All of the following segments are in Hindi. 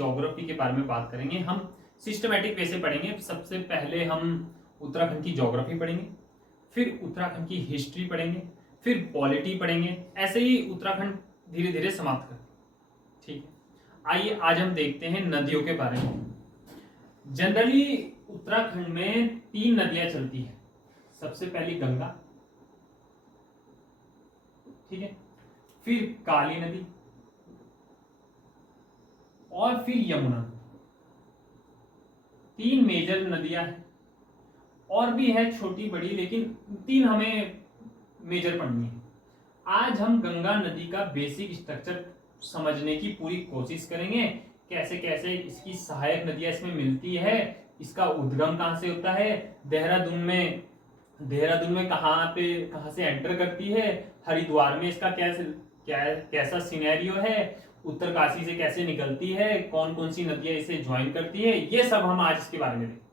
ज्योग्राफी के बारे में बात करेंगे। हम सिस्टमेटिक वे से पढ़ेंगे। सबसे पहले हम उत्तराखंड की ज्योग्राफी पढ़ेंगे, फिर उत्तराखंड की हिस्ट्री पढ़ेंगे, फिर पॉलिटी पढ़ेंगे। ऐसे ही उत्तराखंड धीरे धीरे समाप्त करेंगे। ठीक है, आइए आज हम देखते हैं नदियों के बारे में। जनरली उत्तराखंड में 3 नदियां चलती हैं। सबसे पहली गंगा, ठीक है, फिर काली नदी और फिर यमुना। 3 मेजर नदियां हैं, और भी है छोटी बड़ी, लेकिन 3 हमें मेजर पढ़नी है। आज हम गंगा नदी का बेसिक स्ट्रक्चर समझने की पूरी कोशिश करेंगे। कैसे कैसे इसकी सहायक नदियां इसमें मिलती है, इसका उद्गम कहां से होता है, देहरादून में कहां से एंटर करती है, हरिद्वार में इसका कैसा सिनेरियो है, उत्तरकाशी से कैसे निकलती है, कौन कौन सी नदियां इसे ज्वाइन करती है, ये सब हम आज इसके बारे में देखेंगे।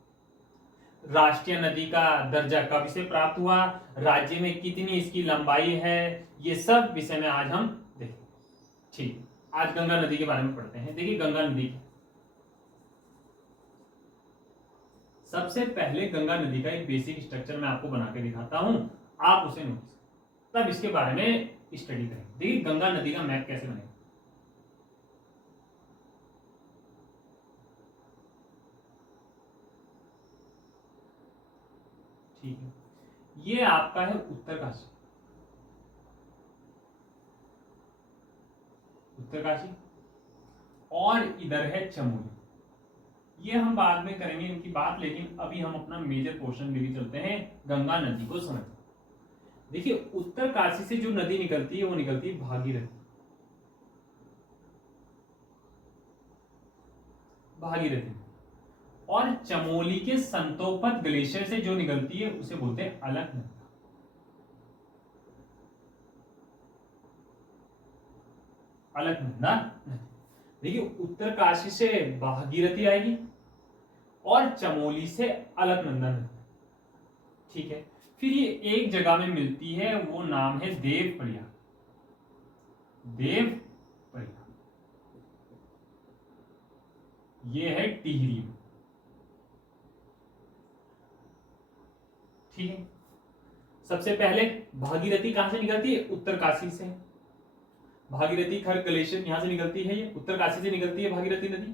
राष्ट्रीय नदी का दर्जा कब इसे प्राप्त हुआ, राज्य में कितनी इसकी लंबाई है, ये सब विषय में आज हम देखेंगे। ठीक, आज गंगा नदी के बारे में पढ़ते हैं। देखिए गंगा नदी, सबसे पहले गंगा नदी का एक बेसिक स्ट्रक्चर मैं आपको बना के दिखाता हूं, आप उसे नोटिस तब इसके बारे में स्टडी करें। देखिए गंगा नदी का मैप कैसे बनेगा। ठीक है, ये आपका है उत्तरकाशी, और इधर है चमोली। ये हम बाद में करेंगे इनकी बात, लेकिन अभी हम अपना मेजर पोर्शन लेके चलते हैं गंगा नदी को समझते। देखिए उत्तरकाशी से जो नदी निकलती है वो निकलती है भागीरथी, और चमोली के संतोपत ग्लेशियर से जो निकलती है उसे बोलते हैं अलकनंदा। देखिए उत्तरकाशी से भागीरथी आएगी और चमोली से अलकनंदा नदी। ठीक है, फिर ये एक जगह में मिलती है, वो नाम है देवप्रयाग। ये है टिहरी में। ठीक है, सबसे पहले भागीरथी कहां से निकलती है, उत्तरकाशी से। भागीरथी खर ग्लेशियर यहां से निकलती है, ये उत्तरकाशी से निकलती है भागीरथी नदी।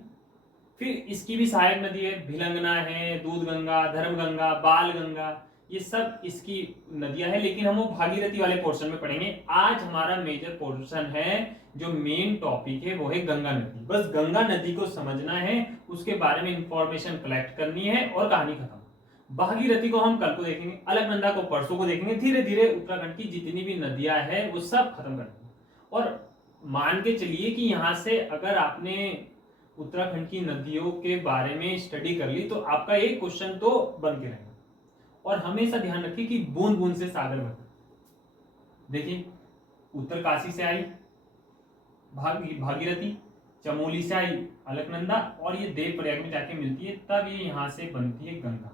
फिर इसकी भी सहायक नदी है, भिलंगना है, दूधगंगा, धर्मगंगा, बालगंगा, ये सब इसकी नदियां हैं, लेकिन हम वो भागीरथी वाले पोर्शन में पढ़ेंगे। आज हमारा मेजर पोर्शन है, जो मेन टॉपिक है वो है गंगा नदी। बस गंगा नदी को समझना है, उसके बारे में इंफॉर्मेशन कलेक्ट करनी है और कहानी खत्म। भागीरथी को हम कल को देखेंगे, अलकनंदा को परसों को देखेंगे। धीरे धीरे उत्तराखंड की जितनी भी नदियां हैं वो सब खत्म कर देंगे। और मान के चलिए कि यहां से अगर आपने उत्तराखंड की नदियों के बारे में स्टडी कर ली तो आपका एक क्वेश्चन तो बन के रहेगा। और हमेशा ध्यान रखिए कि बूंद बूंद से सागर बनता। देखिए उत्तरकाशी से आई भागीरथी, चमोली से आई अलकनंदा, और ये देवप्रयाग में जाके मिलती है, तब ये यहां से बनती है गंगा।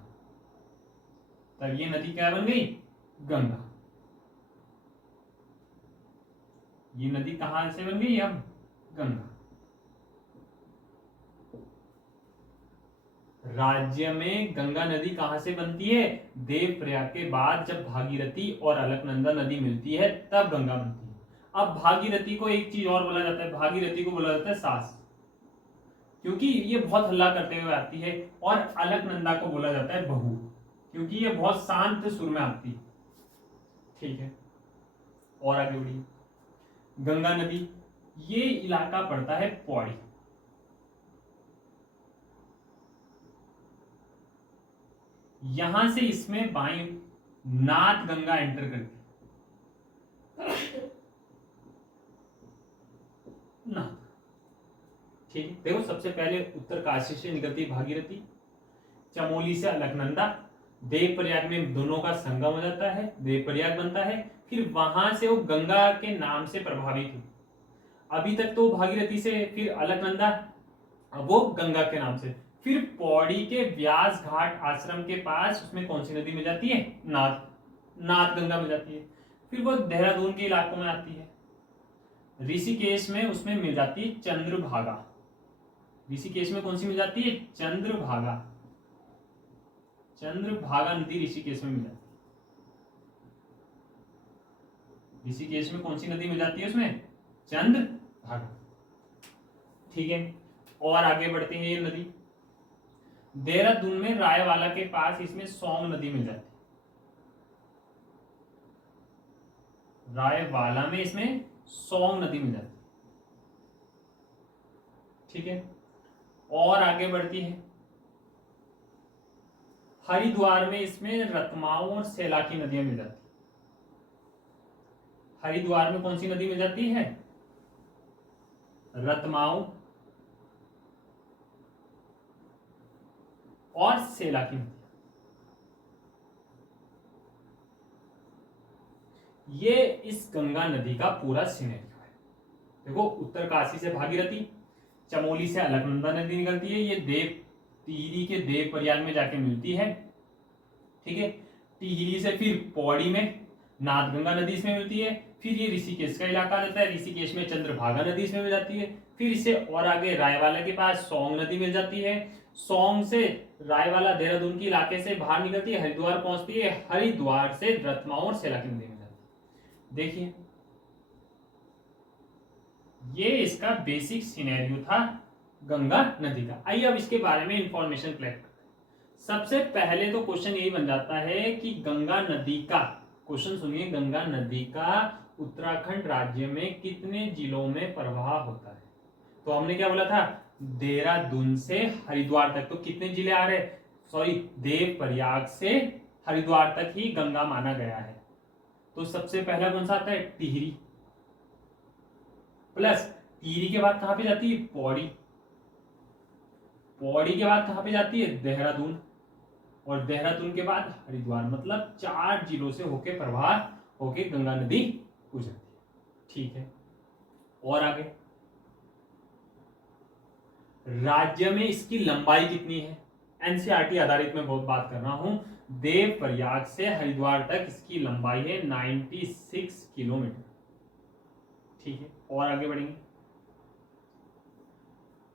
तब ये नदी क्या बन गई, गंगा। ये नदी कहां से बन गई, अब गंगा। राज्य में गंगा नदी कहां से बनती है, देवप्रयाग के बाद जब भागीरथी और अलकनंदा नदी मिलती है तब गंगा बनती है। अब भागीरथी को एक चीज और बोला जाता है, भागीरथी को बोला जाता है सास, क्योंकि ये बहुत हल्ला करते हुए आती है। और अलकनंदा को बोला जाता है बहू, क्योंकि ये बहुत शांत सुर में आती है। ठीक है, और आगे बढ़िए। गंगा नदी, ये इलाका पड़ता है पौड़ी। यहां से इसमें बाएं नाथ गंगा एंटर करती है। नाथ, ठीक है। देखो सबसे पहले उत्तरकाशी से निकलती है भागीरथी, चमोली से अलकनंदा, देवप्रयाग में दोनों का संगम हो जाता है, देवप्रयाग बनता है। फिर वहां से वो गंगा के नाम से प्रभावित हुई। अभी तक तो भागीरथी से, फिर अलकनंदा, वो गंगा के नाम से। फिर पौड़ी के व्यास घाट आश्रम के पास उसमें कौन सी नदी मिल जाती है, नाथ गंगा मिल जाती है। फिर वो देहरादून के इलाकों में आती है। ऋषिकेश में उसमें मिल जाती है चंद्रभागा। ऋषिकेश में कौन सी मिल जाती है? चंद्रभागा। चंद्रभागा नदी ऋषिकेश में मिल जाती है। ऋषिकेश में कौन सी नदी मिल जाती है? उसमें चंद्रभागा। ठीक है, और आगे बढ़ते हैं। ये नदी देहरादून में रायवाला के पास इसमें सौंग नदी मिल जाती है। रायवाला में इसमें सौंग नदी मिल जाती है। ठीक है, और आगे बढ़ती है। हरिद्वार में इसमें रतमाऊ और सेला की नदियां मिल जाती है। हरिद्वार में कौन सी नदी मिल जाती है? रतमाऊ और सेला की नदी। ये इस गंगा नदी का पूरा सिनेरियो है। देखो, उत्तरकाशी से भागीरथी, चमोली से अलकनंदा नदी निकलती है, ये टिहरी के देव प्रयाग में जाके मिलती है। ठीक है, टिहरी से फिर पौड़ी में नाथगंगा नदी इसमें मिलती है, फिर ये ऋषिकेश का इलाका आ जाता है, ऋषिकेश में चंद्रभागा नदी इसमें मिल जाती है, फिर इससे और आगे रायवाला के पास सौंग नदी मिल जाती है। सौंग से रायवाला देहरादून के इलाके से बाहर निकलती है, हरिद्वार पहुंचती है, हरिद्वार से रतमाऊ और सेला की नदी मिल जाती है। देखिए, ये इसका बेसिक सिनेरियो था गंगा नदी का। आइए अब इसके बारे में इंफॉर्मेशन कलेक्ट करते हैं। सबसे पहले तो क्वेश्चन यही बन जाता है कि गंगा नदी का, क्वेश्चन सुनिए, गंगा नदी का उत्तराखंड राज्य में कितने जिलों में प्रवाह होता है? तो हमने क्या बोला था? देहरादून से हरिद्वार तक। तो कितने जिले आ रहे? सॉरी, देवप्रयाग से हरिद्वार तक ही गंगा माना गया है। तो सबसे पहला कौन सा आता है? टिहरी। प्लस टिहरी के बाद कहां पे जाती है? पौड़ी। पौड़ी के बाद कहां पे जाती है? देहरादून। और देहरादून के बाद हरिद्वार। मतलब 4 जिलों से होके प्रवाह होके गंगा नदी गुजरती है। ठीक है, और आगे राज्य में इसकी लंबाई कितनी है? एनसीईआरटी आधारित में बहुत बात कर रहा हूं। देवप्रयाग से हरिद्वार तक इसकी लंबाई है 96 किलोमीटर। ठीक है, और आगे बढ़ेंगे।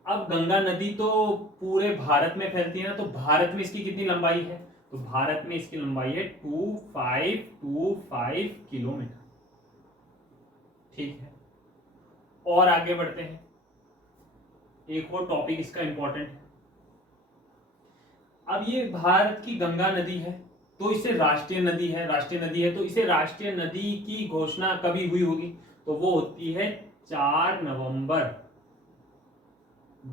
अब गंगा नदी तो पूरे भारत में फैलती है ना, तो भारत में इसकी कितनी लंबाई है? तो भारत में इसकी लंबाई है 2525 किलोमीटर। ठीक है, और आगे बढ़ते हैं। एक और टॉपिक इसका इंपॉर्टेंट है। अब ये भारत की गंगा नदी है, तो इसे राष्ट्रीय नदी है। राष्ट्रीय नदी है तो इसे राष्ट्रीय नदी की घोषणा कभी हुई होगी? तो वो होती है 4 नवंबर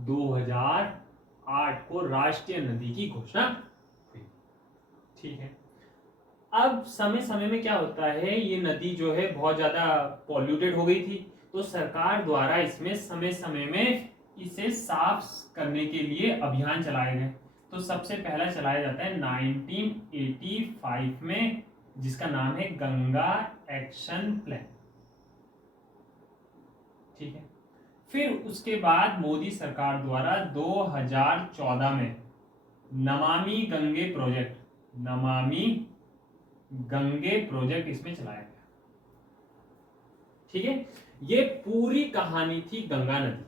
2008 को राष्ट्रीय नदी की घोषणा हुई। ठीक है, अब समय समय में क्या होता है, ये नदी जो है बहुत ज्यादा पॉल्यूटेड हो गई थी, तो सरकार द्वारा इसमें समय समय में इसे साफ करने के लिए अभियान चलाए गए। तो सबसे पहला चलाया जाता है 1985 में, जिसका नाम है गंगा एक्शन प्लान। ठीक है, फिर उसके बाद मोदी सरकार द्वारा 2014 में नमामि गंगे प्रोजेक्ट, नमामि गंगे प्रोजेक्ट इसमें चलाया गया। ठीक है, ये पूरी कहानी थी गंगा नदी।